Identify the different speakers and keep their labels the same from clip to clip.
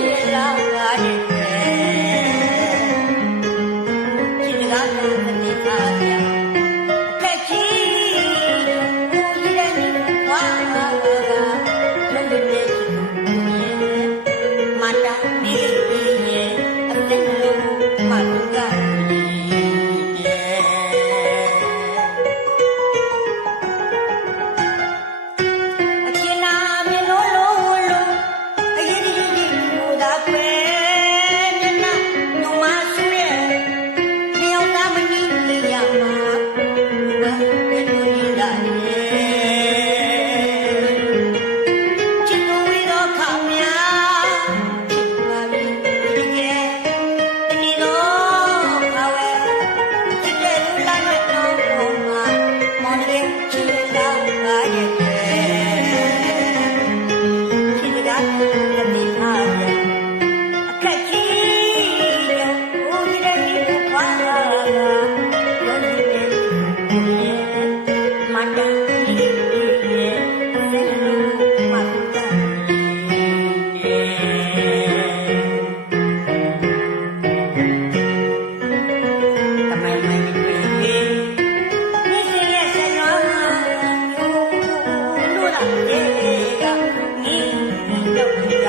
Speaker 1: မ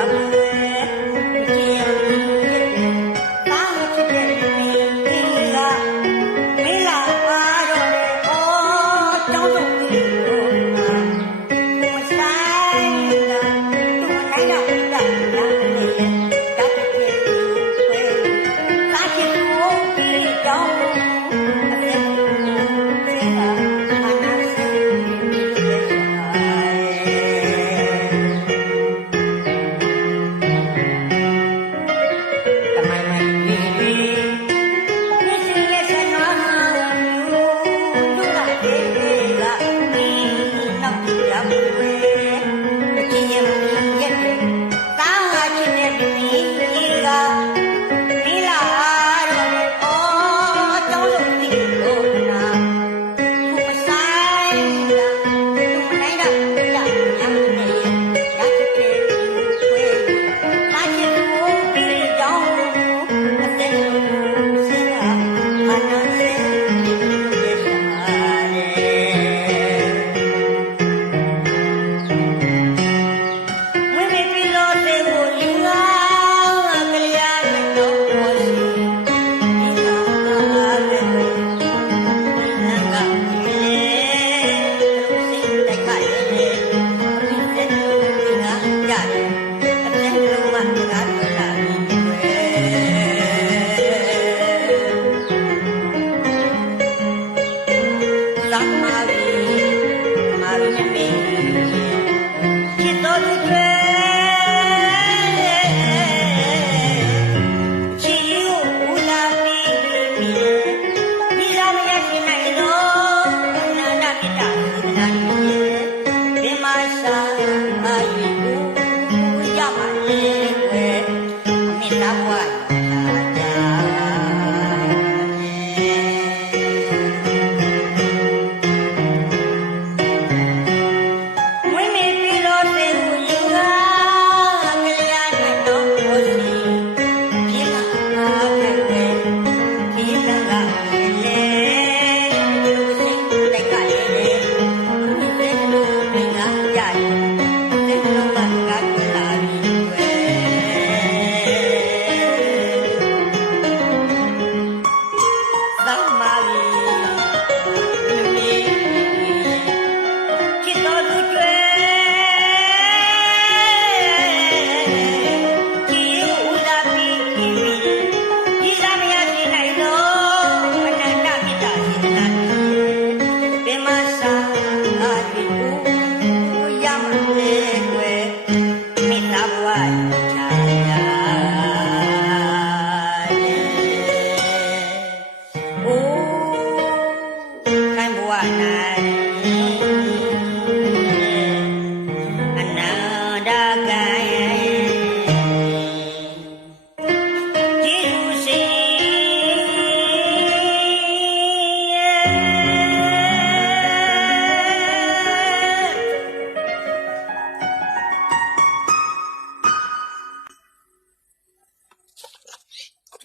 Speaker 1: Amen.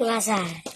Speaker 1: 哇塞。